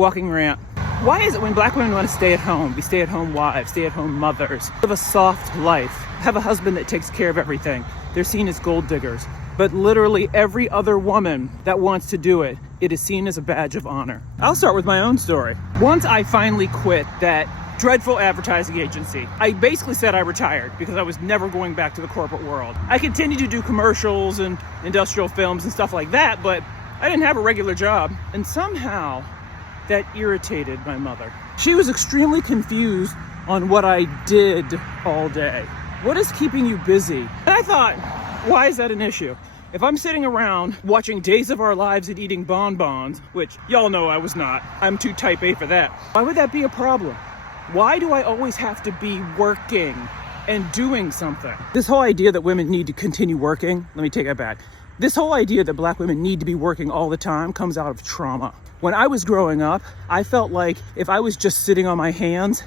walking rant. Why is it when black women want to stay at home, be stay-at-home wives, stay-at-home mothers, live a soft life, have a husband that takes care of everything, they're seen as gold diggers? But literally every other woman that wants to do it, it is seen as a badge of honor. I'll start with my own story. Once I finally quit that dreadful advertising agency, I basically said I retired because I was never going back to the corporate world. I continued to do commercials and industrial films and stuff like that, but I didn't have a regular job. And somehow that irritated my mother. She was extremely confused on what I did all day. What is keeping you busy? And I thought, why is that an issue? If I'm sitting around watching Days of Our Lives and eating bonbons, which y'all know I was not, I'm too type A for that, why would that be a problem? Why do I always have to be working and doing something? This whole idea that women need to continue working, let me take that back. This whole idea that black women need to be working all the time comes out of trauma. When I was growing up, I felt like if I was just sitting on my hands,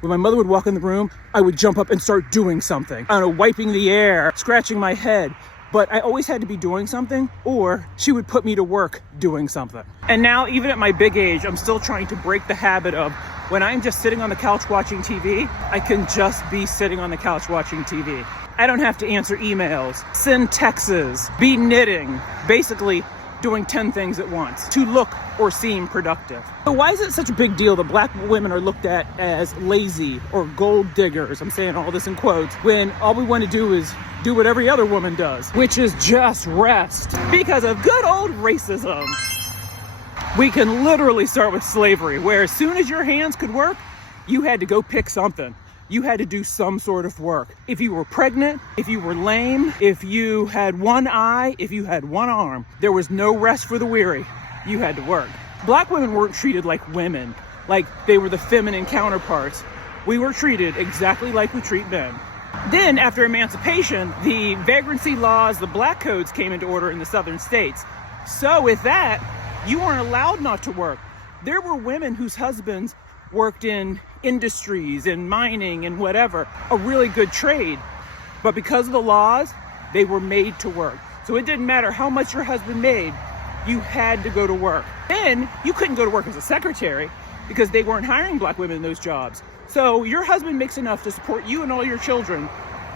when my mother would walk in the room, I would jump up and start doing something. I don't know, wiping the air, scratching my head. But I always had to be doing something, or she would put me to work doing something. And now, even at my big age, I'm still trying to break the habit of when I'm just sitting on the couch watching TV, I can just be sitting on the couch watching TV. I don't have to answer emails, send texts, be knitting, basically doing 10 things at once to look or seem productive. So why is it such a big deal that black women are looked at as lazy or gold diggers? I'm saying all this in quotes, when all we want to do is do what every other woman does, which is just rest. Because of good old racism. We can literally start with slavery, where as soon as your hands could work, you had to go pick something. You had to do some sort of work. If you were pregnant, if you were lame, if you had one eye, if you had one arm, there was no rest for the weary. You had to work. Black women weren't treated like women, like they were the feminine counterparts. We were treated exactly like we treat men. Then, after emancipation, the vagrancy laws, the black codes came into order in the southern states. So with that, you weren't allowed not to work. There were women whose husbands worked in industries and mining and whatever, a really good trade. But because of the laws, they were made to work. So it didn't matter how much your husband made, you had to go to work. Then you couldn't go to work as a secretary because they weren't hiring black women in those jobs. So your husband makes enough to support you and all your children,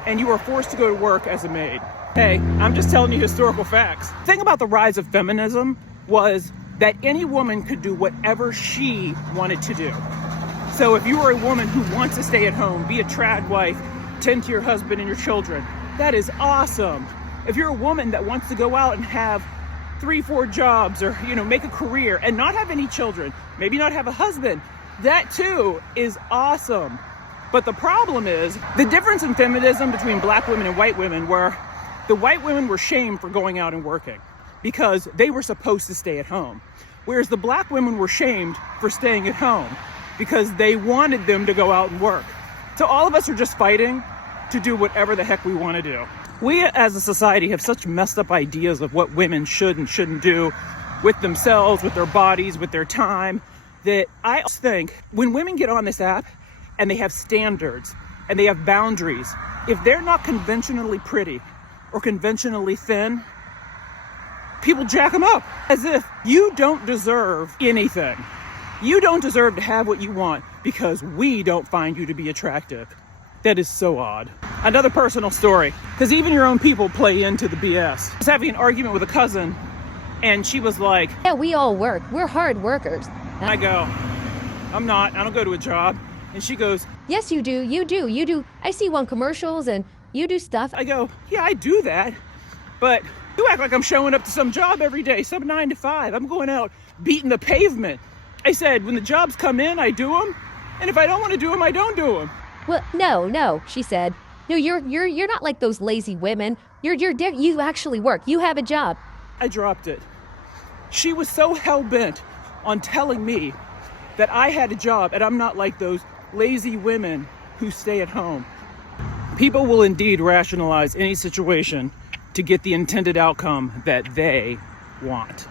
and you are forced to go to work as a maid. Hey, I'm just telling you historical facts. The thing about the rise of feminism was that any woman could do whatever she wanted to do. So if you are a woman who wants to stay at home, be a trad wife, tend to your husband and your children, that is awesome. If you're a woman that wants to go out and have 3-4 jobs, or make a career and not have any children, maybe not have a husband, that too is awesome. But the problem is the difference in feminism between black women and white women, where the white women were shamed for going out and working because they were supposed to stay at home, whereas the black women were shamed for staying at home because they wanted them to go out and work. So all of us are just fighting to do whatever the heck we want to do. We as a society have such messed up ideas of what women should and shouldn't do with themselves, with their bodies, with their time, that I think when women get on this app and they have standards and they have boundaries, if they're not conventionally pretty or conventionally thin, people jack them up as if you don't deserve anything. You don't deserve to have what you want because we don't find you to be attractive. That is so odd. Another personal story, because even your own people play into the BS. I was having an argument with a cousin, and she was like, yeah, we all work. We're hard workers. I go, I'm not. I don't go to a job. And she goes, yes, you do. You do. You do. I see you on commercials and you do stuff. I go, yeah, I do that. But you act like I'm showing up to some job every day, some 9 to 5. I'm going out beating the pavement. I said, when the jobs come in, I do them. And if I don't want to do them, I don't do them. Well, no, she said. No, you're not like those lazy women. You actually work. You have a job. I dropped it. She was so hell-bent on telling me that I had a job and I'm not like those lazy women who stay at home. People will indeed rationalize any situation to get the intended outcome that they want.